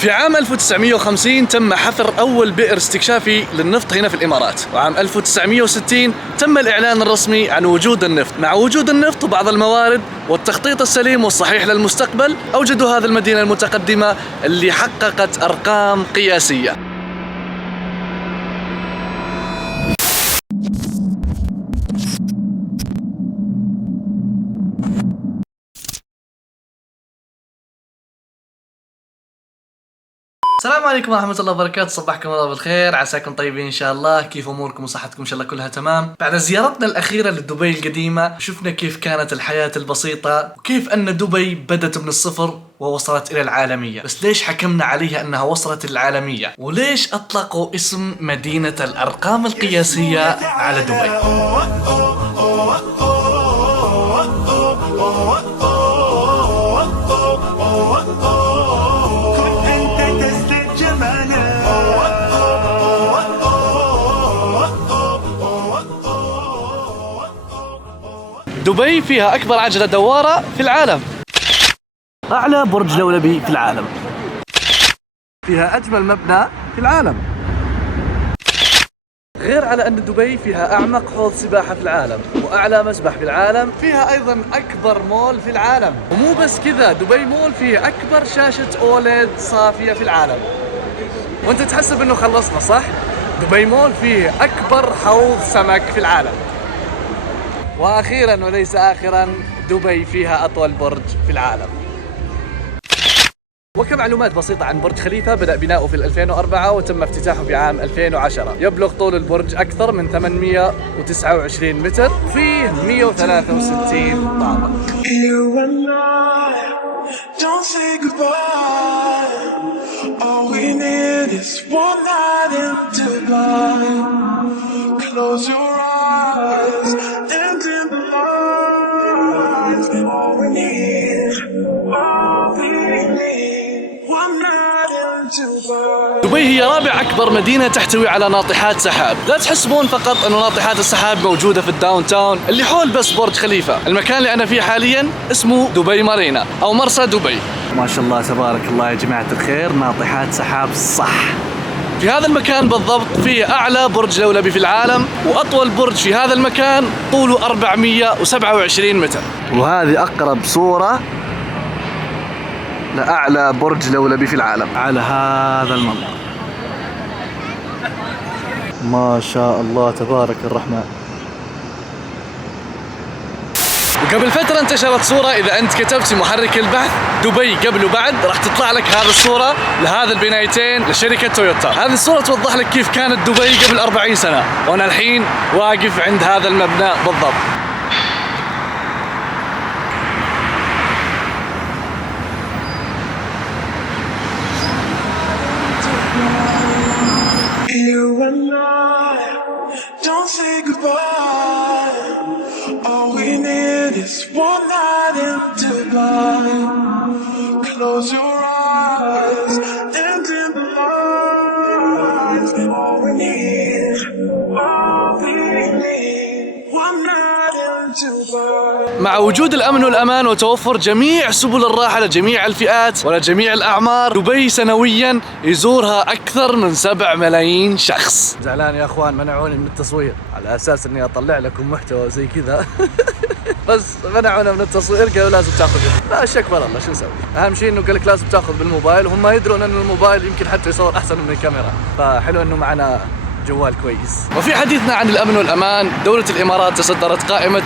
في عام 1950 تم حفر أول بئر استكشافي للنفط هنا في الإمارات، وعام 1960 تم الإعلان الرسمي عن وجود النفط. مع وجود النفط وبعض الموارد والتخطيط السليم والصحيح للمستقبل أوجدوا هذه المدينة المتقدمة اللي حققت أرقام قياسية. السلام عليكم ورحمة الله وبركاته، صباحكم الله بالخير، عساكم طيبين إن شاء الله. كيف أموركم وصحتكم؟ إن شاء الله كلها تمام. بعد زيارتنا الأخيرة لدبي القديمة شفنا كيف كانت الحياة البسيطة وكيف أن دبي بدت من الصفر ووصلت إلى العالمية. بس ليش حكمنا عليها أنها وصلت العالمية؟ وليش أطلقوا اسم مدينة الأرقام القياسية على دبي؟ دبي فيها أكبر عجلة دوارة في العالم، أعلى برج لولبي في العالم، فيها أجمل مبنى في العالم، غير على أن دبي فيها أعمق حوض سباحة في العالم وأعلى مسبح في العالم، فيها أيضا أكبر مول في العالم. ومو بس كذا، دبي مول فيه أكبر شاشة أوليد صافية في العالم. وأنت تحسب أنه خلصنا صح؟ دبي مول فيه أكبر حوض سمك في العالم. وأخيراً وليس آخراً، دبي فيها أطول برج في العالم. وكمعلومات بسيطة عن برج خليفة، بدأ بناؤه في 2004 وتم افتتاحه في عام 2010. يبلغ طول البرج أكثر من 829 متر وفيه 163 طابق. دبي هي رابع أكبر مدينة تحتوي على ناطحات سحاب. لا تحسبون فقط أن ناطحات السحاب موجودة في الداون تاون اللي حول بس برج خليفة. المكان اللي أنا فيه حاليا اسمه دبي مارينا أو مرسى دبي. ما شاء الله تبارك الله يا جماعة الخير، ناطحات سحاب صح. في هذا المكان بالضبط فيه أعلى برج لولبي في العالم، وأطول برج في هذا المكان طوله 427 متر. وهذه أقرب صورة لأعلى برج لولبي في العالم على هذا المنظر. ما شاء الله تبارك الرحمن. وقبل فترة انتشرت صورة، إذا أنت كتبت في محرك البحث دبي قبل وبعد راح تطلع لك هذه الصورة لهذا البنايتين لشركة تويوتا. هذه الصورة توضح لك كيف كانت دبي قبل 40 سنة، وأنا الحين واقف عند هذا المبنى بالضبط. مع وجود الأمن والأمان وتوفر جميع سبل الراحة لجميع الفئات ولجميع الأعمار، دبي سنويا يزورها أكثر من 7 ملايين شخص. زعلان يا أخوان، منعوني من التصوير على أساس أني أطلع لكم محتوى زي كذا بس منعونا من التصوير، قالوا لازم تاخذ. لا شك والله، شو نسوي؟ أهم شيء إنه قال لك لازم تاخذ بالموبايل، وهم يدرون أن الموبايل يمكن حتى يصور أحسن من الكاميرا، فحلو إنه معنا جوال كويس. وفي حديثنا عن الأمن والأمان، دولة الإمارات تصدرت قائمة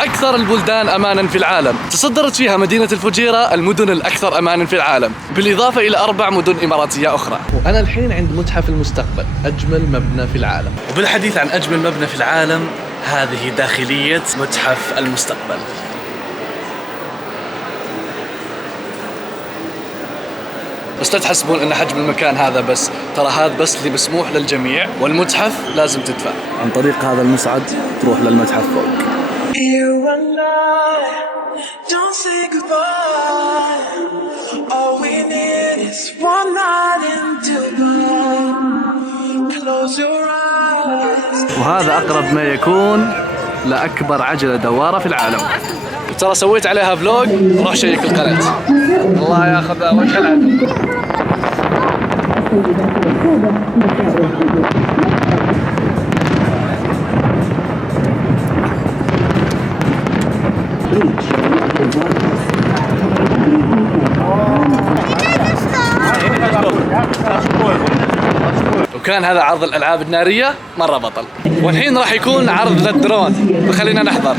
أكثر البلدان أمانا في العالم، تصدرت فيها مدينة الفجيرة المدن الأكثر أمانا في العالم، بالإضافة إلى 4 مدن إماراتية أخرى. وأنا الحين عند متحف المستقبل، أجمل مبنى في العالم. وبالحديث عن أجمل مبنى في العالم، هذه داخلية متحف المستقبل. بس لا تحسبون ان حجم المكان هذا بس، ترى هذا بس اللي مسموح للجميع، والمتحف لازم تدفع. عن طريق هذا المصعد تروح للمتحف فوق. وهذا أقرب ما يكون لأكبر عجلة دوارة في العالم. ترى سويت عليها فلوج، روح شيك القناة. الله ياخذ وجه العدل. وكان هذا عرض الألعاب النارية مرة بطل. والحين راح يكون عرض للدرون، فخلينا نحضر.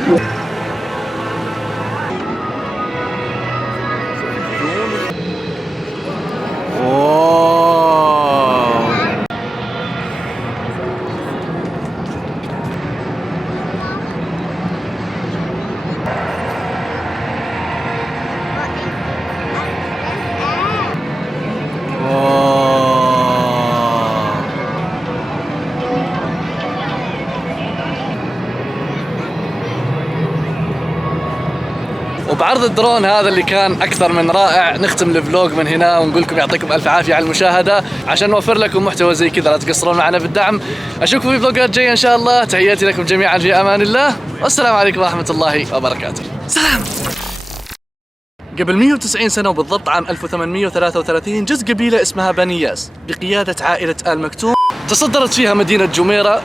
وبعرض الدرون هذا اللي كان أكثر من رائع نختم الفلوج من هنا، ونقول لكم يعطيكم ألف عافية على المشاهدة. عشان نوفر لكم محتوى زي كذا لا تقصرون معنا بالدعم. أشوفكم في فلوجات جاية إن شاء الله. تحياتي لكم جميعا في أمان الله، والسلام عليكم ورحمة الله وبركاته. سلام. قبل 190 سنة وبالضبط عام 1833 جت قبيلة اسمها بني ياس بقيادة عائلة آل مكتوم، تصدرت فيها مدينة جميرة